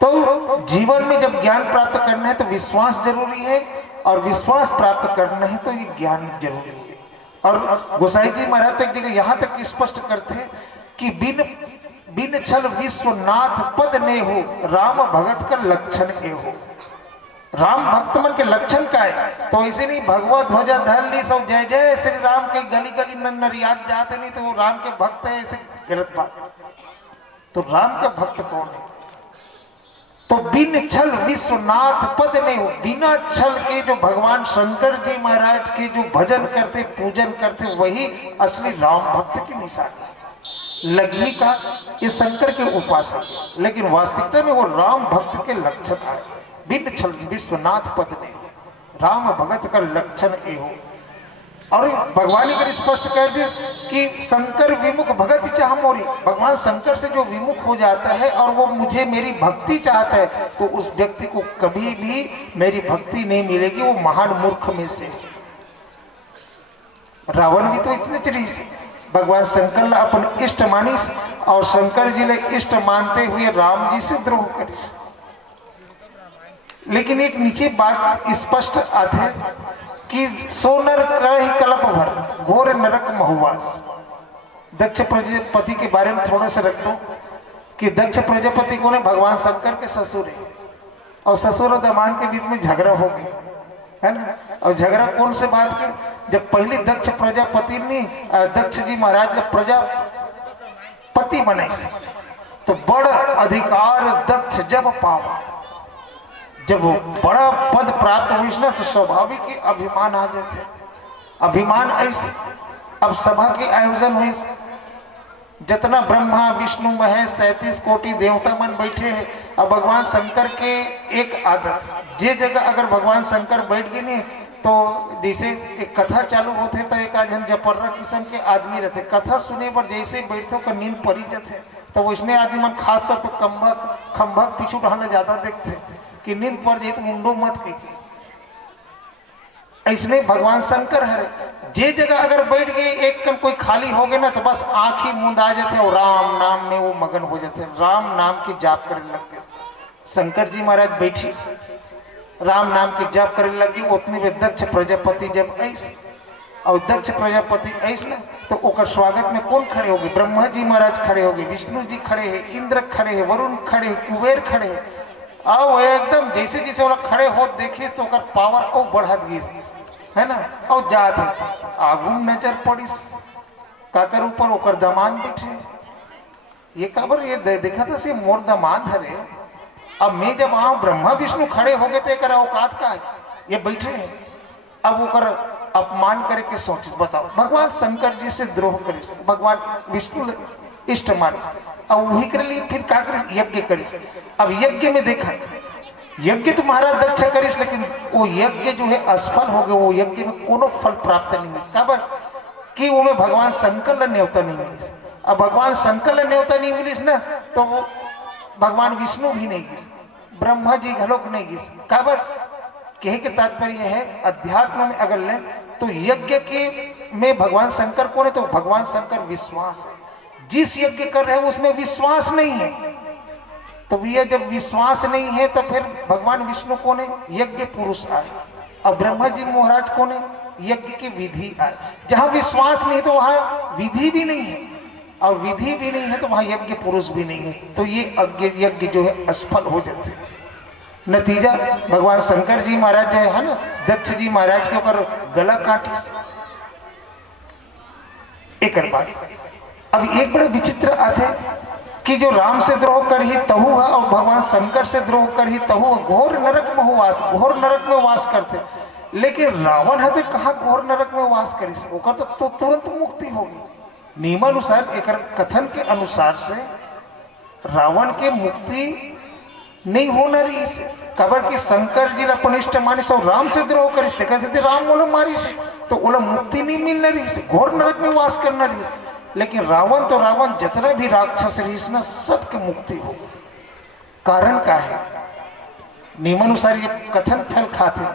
तो जीवन में जब ज्ञान प्राप्त करना है तो विश्वास जरूरी है, और विश्वास प्राप्त करना है तो ये ज्ञान जरूरी है। और गोसाई जी महाराज तो एक जगह यहाँ तक स्पष्ट करते कि बिन छल विश्वनाथ पद ने हो, राम भगत का लक्षण के हो। राम भक्त मन के लक्षण का है, तो ऐसे नहीं भगवत ध्वजा धर ली सब जय जय श्री राम के गली गली नरियात जाते नहीं तो वो राम के भक्त है, ऐसे गलत बात। तो राम का भक्त कौन है? तो बिन छल विश्वनाथ पद ने हो, बिना छल के जो भगवान शंकर जी महाराज के जो भजन करते पूजन करते वही असली राम भक्त की निशानी है। लगी का ये शंकर के उपासक, लेकिन वास्तविकता में वो राम भक्त के लक्षण आए। बिन छल विश्वनाथ पद ने, राम भगत का लक्षण ये हो। और भगवान ने स्पष्ट कर दिया कि शंकर विमुख भगत चाह मोरी। भगवान शंकर से जो विमुख हो जाता है और वो मुझे मेरी भक्ति चाहता है, तो उस व्यक्ति को कभी भी मेरी भक्ति नहीं मिलेगी, वो महान मूर्ख में से। रावण भी तो इतने चली भगवान शंकर ने अपन इष्ट मानिस, और शंकर जी ने इष्ट मानते हुए राम जी से द्रोह करी। लेकिन एक नीचे बात स्पष्ट आते कि सोनर करहि कलप भर घोर नरक महुआस। दक्ष प्रजापति के बारे में थोड़ा सा रख दो कि दक्ष प्रजापति को ने भगवान शंकर के ससुर है, और ससुर और दमान के बीच में झगड़ा हो गया है ना। और झगड़ा कौन से बात के? जब पहले दक्ष प्रजापति ने दक्ष जी महाराज ने प्रजापति बनाई, तो बड़ा अधिकार दक्ष जब पावा, जब वो बड़ा पद प्राप्त हुई ना, तो स्वाभाविक ही अभिमान आ जाते। अभिमान ऐसे अब सभा के आयोजन हुए, जितना ब्रह्मा विष्णु महेश 33 कोटि देवता मन बैठे हैं। अब भगवान शंकर के एक आदत, जे जगह अगर भगवान शंकर बैठ गए नहीं, तो जैसे एक कथा चालू होते तो एक आज हम जपर्रा किस्म के आदमी रहते, कथा सुने पर जैसे बैठते हो नींद पड़ी जाते, तो वैसने आदमी मन खास तौर पर खम्भा पीछू रहना ज्यादा देखते कि नींद पड़ जाए तो मुंडो मत के। ऐसने भगवान शंकर है, जे जगह अगर बैठ गए एक कम कोई खाली हो गए ना, तो बस आंख ही मूंद आ जाते और राम नाम में वो मगन हो जाते, राम नाम की जाप करने लग गए। शंकर जी महाराज बैठी राम नाम की जाप करने लगी, उतने में दक्ष प्रजापति जब ऐसे, और दक्ष प्रजापति ऐसे ना, तो ओकर स्वागत में कौन खड़े हो गए? ब्रह्मा जी महाराज खड़े हो गए, विष्णु जी खड़े हैं, इंद्र खड़े हैं, वरुण खड़े हैं, कुबेर खड़े हैं। और एकदम जैसे जैसे वो लोग खड़े हो देखे तो ओकर पावर और बढ़त गई है ना। और जात आगू नजर पड़ी काकर ऊपर ओकर दमान बैठे, ये काबर ये देखा था से मोर दमान धरे। अब मैं जब आऊं ब्रह्मा विष्णु खड़े हो गए तो एक औकात का है, ये बैठे हैं। अब ओकर अपमान करे के सोच बताओ, भगवान शंकर जी से द्रोह करे, भगवान विष्णु इष्ट माने, और वही कर लिए फिर क्या करे? यज्ञ करिस। अब यज्ञ में देखा, यज्ञ तो महाराज दक्ष करिस, लेकिन वो यज्ञ जो है असफल हो गए, वो यज्ञ में कोनो फल प्राप्त नहीं मिली, काबर कि वो में भगवान शंकर न्योता नहीं मिली। अब भगवान शंकर न्योता नहीं मिली ना, तो वो भगवान विष्णु भी नहीं गिस, ब्रह्मा जी घलोक नहीं गिस, काबर कहे के तात्पर्य है अध्यात्म में अगर लें तो यज्ञ के में भगवान शंकर कौन है? तो भगवान शंकर विश्वास है। जिस यज्ञ कर रहे हैं उसमें विश्वास नहीं है, तो ये जब विश्वास नहीं है तो फिर भगवान विष्णु कौन है? यज्ञ पुरुष आए। और ब्रह्मा जी महाराज कौन है? यज्ञ की विधि आए। जहां विश्वास नहीं तो वहां विधि भी नहीं है। और विधि भी नहीं है तो वहां यज्ञ पुरुष भी नहीं है, तो ये यज्ञ जो है असफल हो जाते हैं। नतीजा भगवान शंकर जी महाराज जो है ना, दक्ष जी महाराज के ऊपर गला काटी एक बात। अब एक बड़े विचित्र आते कि जो राम से द्रोह कर ही तहु है और भगवान शंकर से द्रोह कर ही तहु, घोर नरक में वास, घोर नरक में वास करते। लेकिन रावण है तो कहा घोर नरक में वास करी से, ओकर तो तुरंत मुक्ति होगी। नियमानुसार एक कथन के अनुसार से रावण के मुक्ति नहीं होना रही से, कबर की शंकर जी अपनिष्ट मानिस और राम से द्रोह करी से, कहते राम बोलो मारी से, तो ओला मुक्ति नहीं मिलना रही से, घोर नरक में वास करना रही से। लेकिन रावण तो रावण जितना भी राक्षस रही ना, सबके मुक्ति हो। कारण का है नियमानुसार ये कथन फल खाते,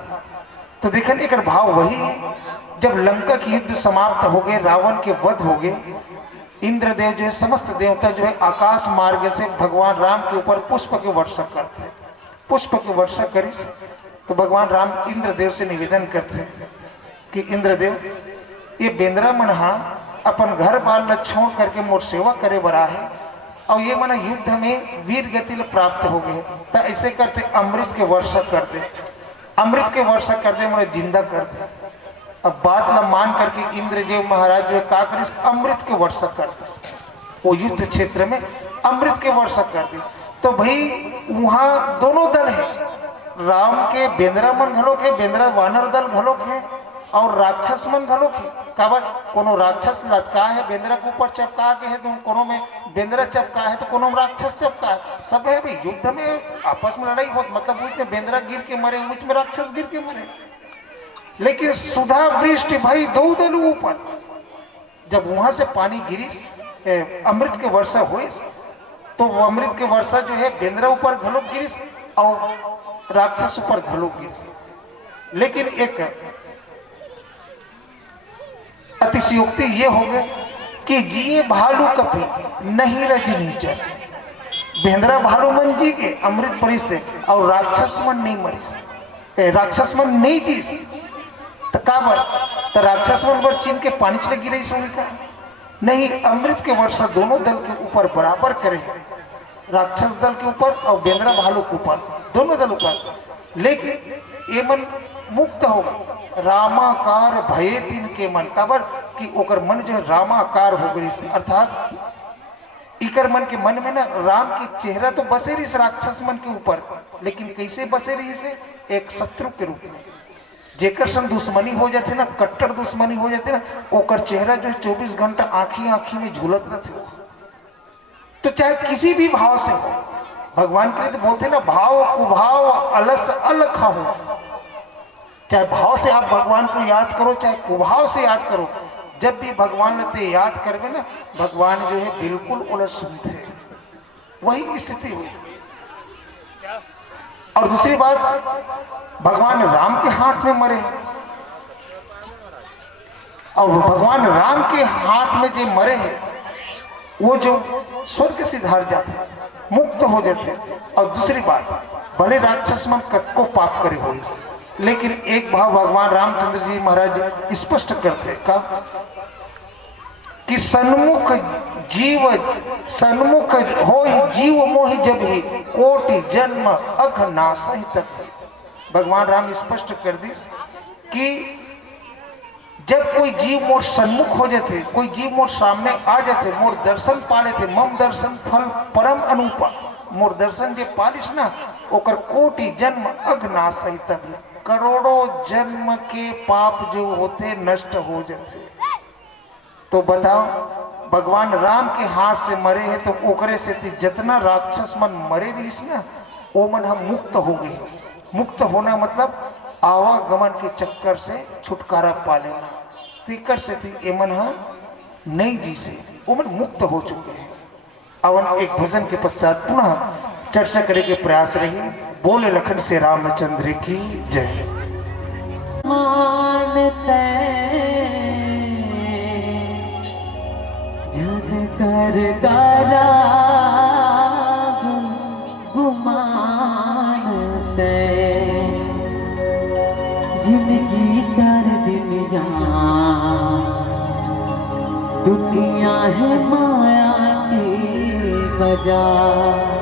तो देखन एक भाव वही है। जब लंका की युद्ध समाप्त हो गए, रावण के वध हो गए, इंद्रदेव जो है समस्त देवता जो है आकाश मार्ग से भगवान राम के ऊपर पुष्प के वर्षा करते, पुष्प के वर्षा करी तो भगवान राम इंद्रदेव से निवेदन करते कि इंद्रदेव ये बेंद्रा मनहा अपन घर बाल छोड़ करके मोर सेवा करे बरा है और ये मना युद्ध में वीर गति प्राप्त हो गए, तो ऐसे करते अमृत के वर्षा कर दे, अमृत के वर्षा कर दे, मुझे जिंदा कर दे। अब बात न मान करके इंद्रदेव महाराज जो का करिस अमृत के वर्षा कर दे, वो युद्ध क्षेत्र में अमृत के वर्षा कर दे। तो भाई वहां दोनों दल है, राम के बेंद्रा मन घलोक है, बेंद्रा वानर दल घलोक है और राक्षस मन घलोक है। काबर कोनो राक्षस लटका है बेंद्रा के ऊपर चपका के है, तो कोनो में बेंद्रा चपका है तो कोनो में राक्षस चपका है, सब है भाई। युद्ध में आपस में लड़ाई होती, मतलब बीच में बेंद्रा गिर के मरे, बीच में राक्षस गिर के मरे। लेकिन सुधा वृष्टि भाई दो दल ऊपर, जब वहां से पानी गिरी अमृत के वर्षा हुई, तो वो अमृत के वर्षा जो है बेंद्रा ऊपर घलोक गिरी और राक्षस ऊपर घलोक गिरी। लेकिन एक अतिशयोक्ति ये हो गए कि जिए भालू कपी नहीं रजनी चल, बेंद्रा भालू मन जी के अमृत परिस्ते और राक्षस मन नहीं मरी, राक्षस मन नहीं जी तो काबर, तो राक्षस मन पर चिन्ह के पानी से लगी रही सही का नहीं। अमृत के वर्षा दोनों दल के ऊपर बराबर करे, राक्षस दल के ऊपर और बेंद्रा भालू के ऊपर, दोनों दल ऊपर। लेकिन ये मन मुक्त होगा, रामाकार भये तीन के मन, काबर कि ओकर मन जो है रामाकार हो गई, अर्थात इकर मन के मन में ना राम की चेहरा तो बसे रही राक्षस मन के ऊपर, लेकिन कैसे बसे रही से, एक शत्रु के रूप में, जेकर संग दुश्मनी हो जाते ना, कट्टर दुश्मनी हो जाते ना, ओकर चेहरा जो है 24 घंटा आंखी आंखी में झूलत रहते हो। तो चाहे किसी भी भाव से हो, भगवान के लिए तो बोलते ना भाव कुभाव अलस अलख हो, चाहे भाव से आप भगवान को याद करो चाहे कुभाव से याद करो, जब भी भगवान ने याद करवे ना, भगवान जो है बिल्कुल उलट सुनते हैं, वही स्थिति हुई। और दूसरी बात, भगवान राम के हाथ में मरे और भगवान राम के हाथ में जो मरे हैं वो जो स्वर्ग से धार जाते, मुक्त हो जाते। और दूसरी बात, भले राक्षस मन को पाप करे हो, लेकिन एक भाव भगवान रामचंद्र जी महाराज स्पष्ट करते का कि सन्मुख जीव सन्मुख हो जीव मोहि जब ही कोटि जन्म अघ नासहि तक। भगवान राम स्पष्ट कर दी कि जब कोई जीव मोर सन्मुख हो जाते, कोई जीव मोर सामने आ जाते, मोर दर्शन पा लेते, मम दर्शन फल परम अनुपा, मोर दर्शन जे पालिस ना ओकर कोटि जन्म अघ नासहि तक, करोड़ों जन्म के पाप जो होते नष्ट हो जाते। तो बताओ भगवान राम के हाथ से मरे हैं तो ओकरे से जितना राक्षस मन मरे रहीस ना, वो मन हम मुक्त हो गए। मुक्त होना मतलब आवागमन के चक्कर से छुटकारा पा लेना, तीकर से ये मन हम नहीं जी से वो मन मुक्त हो चुके हैं। अवन एक भजन के पश्चात पुनः चर्चा करे के प्रयास रही। बोले लखन से रामचंद्र की जय। मानते जग कर गारा गुमानते, जिंदगी 4 दिन यहाँ दुनिया है माया की बाजार।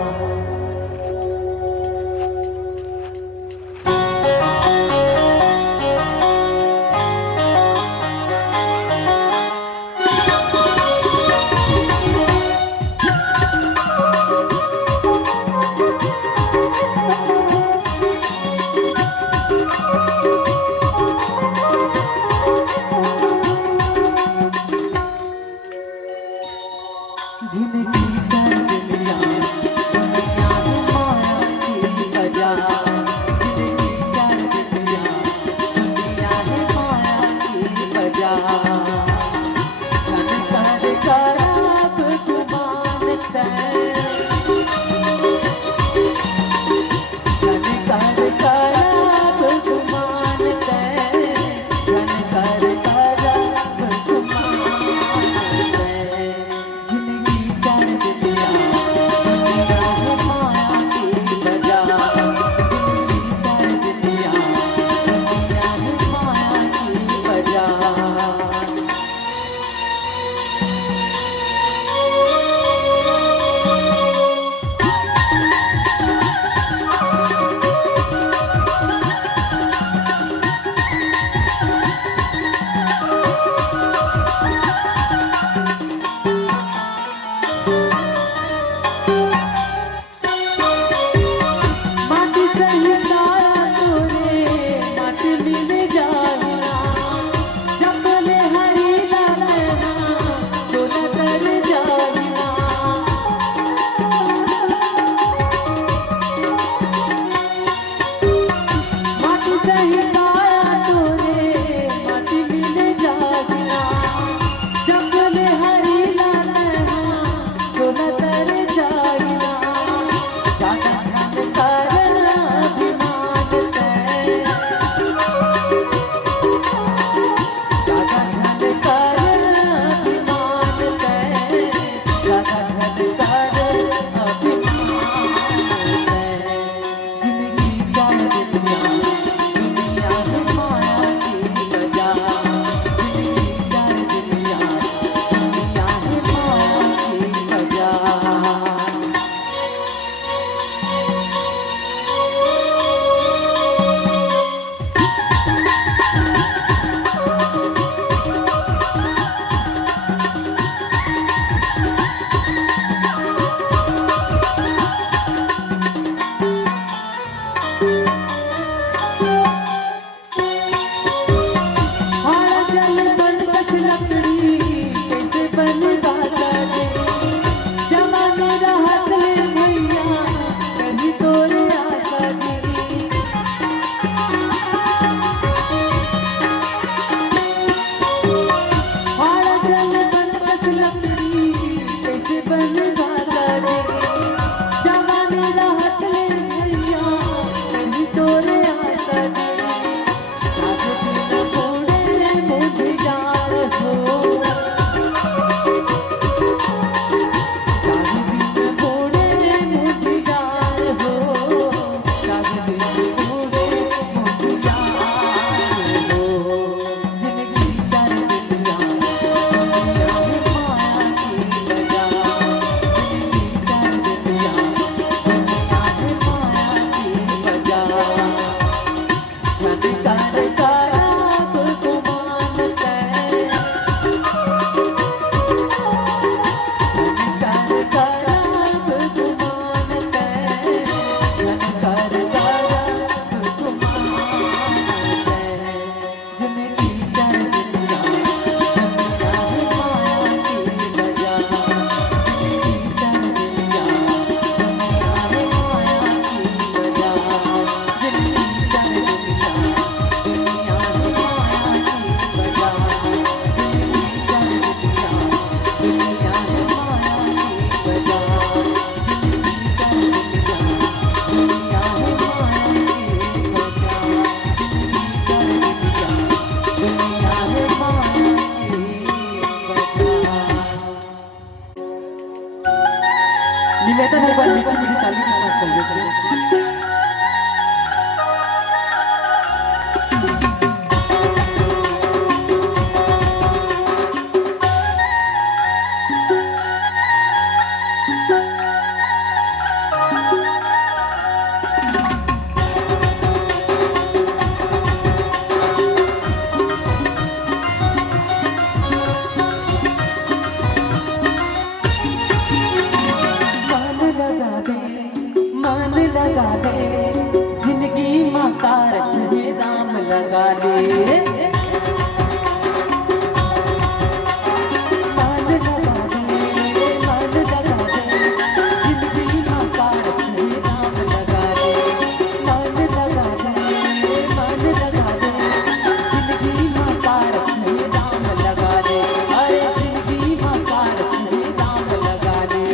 निवेदन है बस मीठी मीठी ताली के साथ चलिए। मान लगा दे जिंदगी माँ का रखने दाम लगा दे मान लगा दे जिंदगी माँ का रखने दाम लगा दे मान लगा दे जिंदगी माँ का रखने दाम लगा दे अरे जिंदगी माँ का रखने दाम लगा दे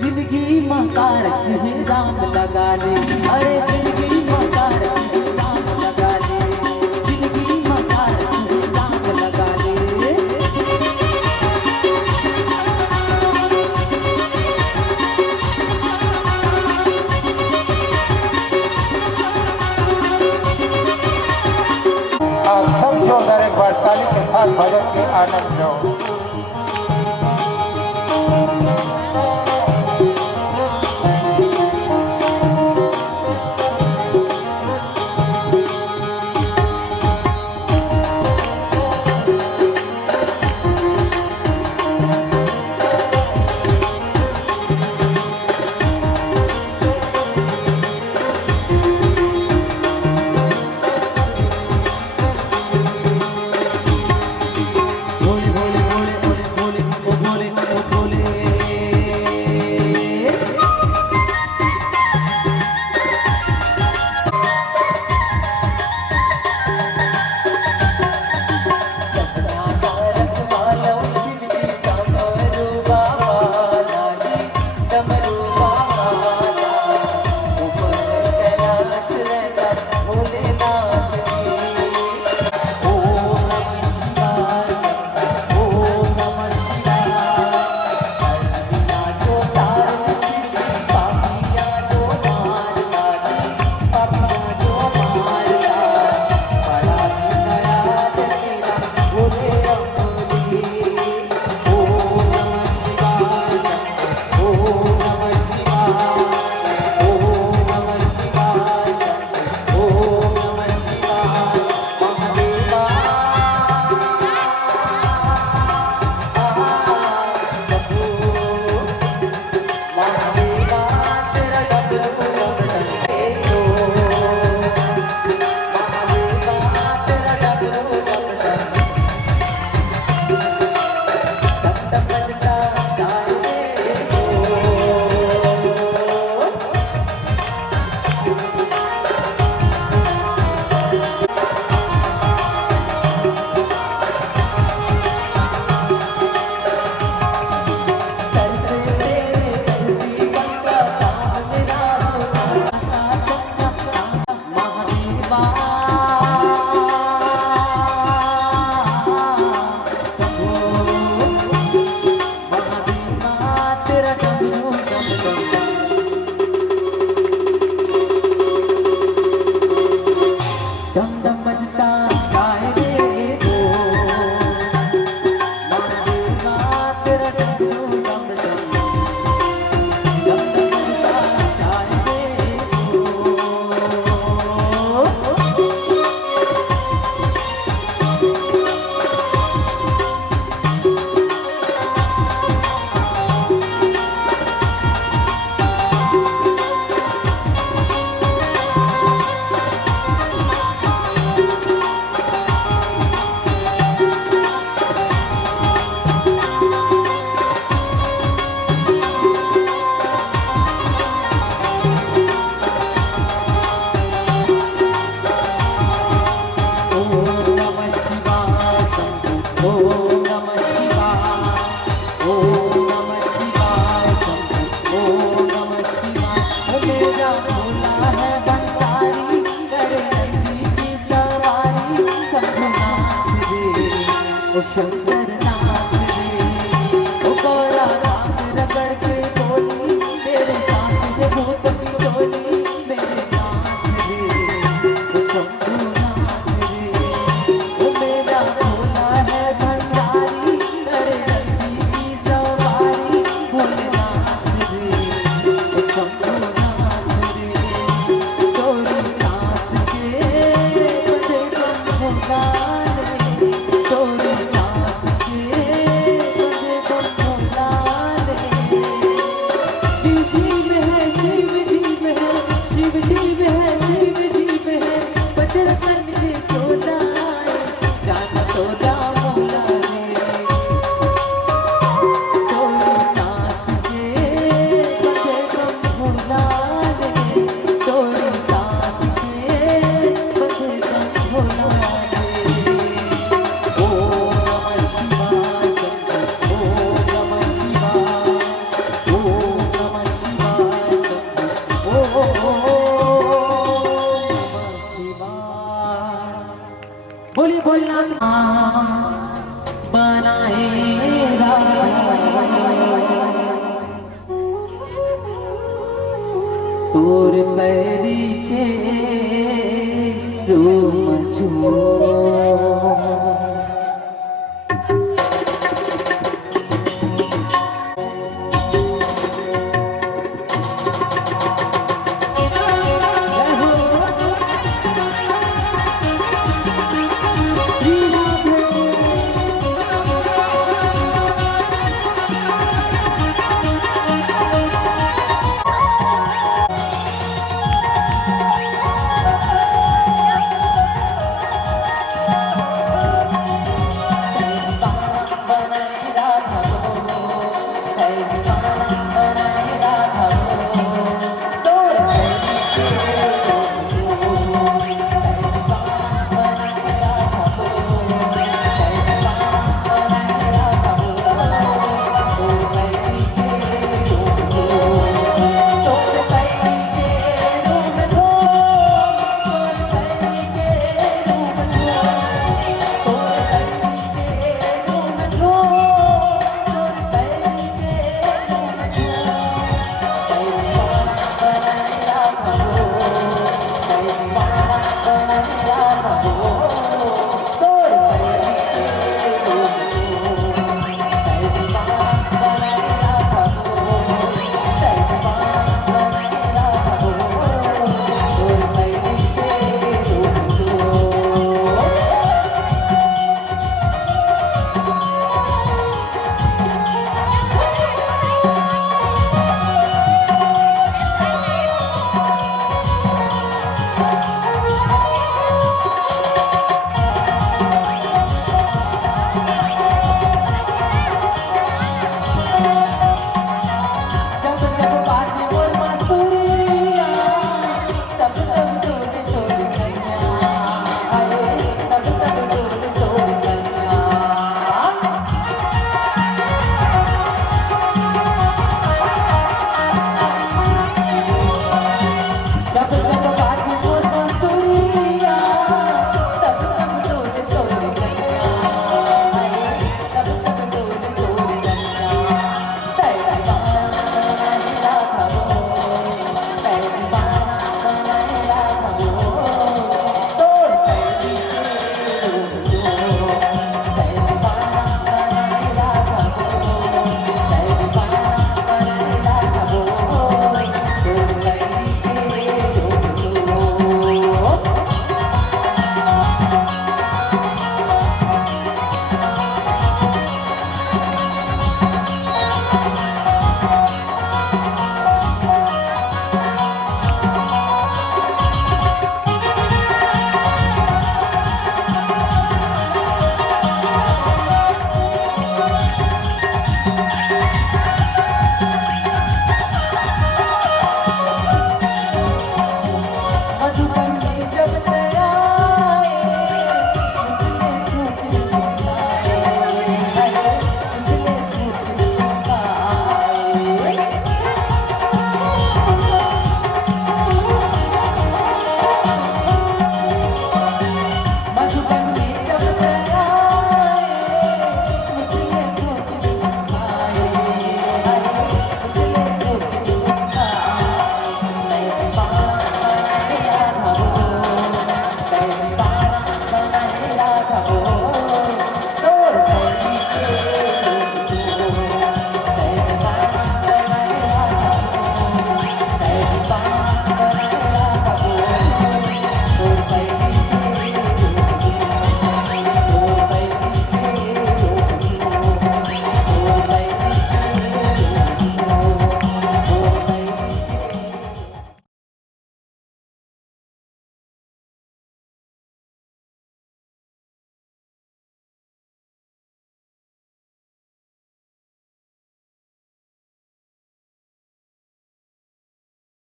जिंदगी माँ का रखे राम लगा ले अरे जिंदगी माँ का रखे राम लगा ले जिंदगी माँ का रखे राम लगा ले आप सब जोरदार एक बार ताली के साथ भजन के आनंद लो। ओ शंकर नाथ रे ओ गौरा नाथ रगड़ के बोली तेरे साथ ये भूत की टोली मेरे नाथ रे ओ शंभू नाथ रे ओ मेरा भोला है भंडारी करे रस्सी की सवारी भोलेनाथ रे ओ शंभू नाथ रे चोरी नाथ के बसे बम भोला रे चोरी नाथ के बसे बम भोला रे शिव जी में है शिव जी में है शिव जी में है शिव जी में है बचर कर के छोड़ा जाना छोड़ा भोला रे चोरी नाथ के बसे बम भोला रे चोरी नाथ के बसे बम भोला रे ओम नमः शिवाय शंकर ओम नमः शिवाय ओम नमः शिवाय शंकर ओम नमः शिवाय बोली भोलेनाथ बनाए तोर पैरी के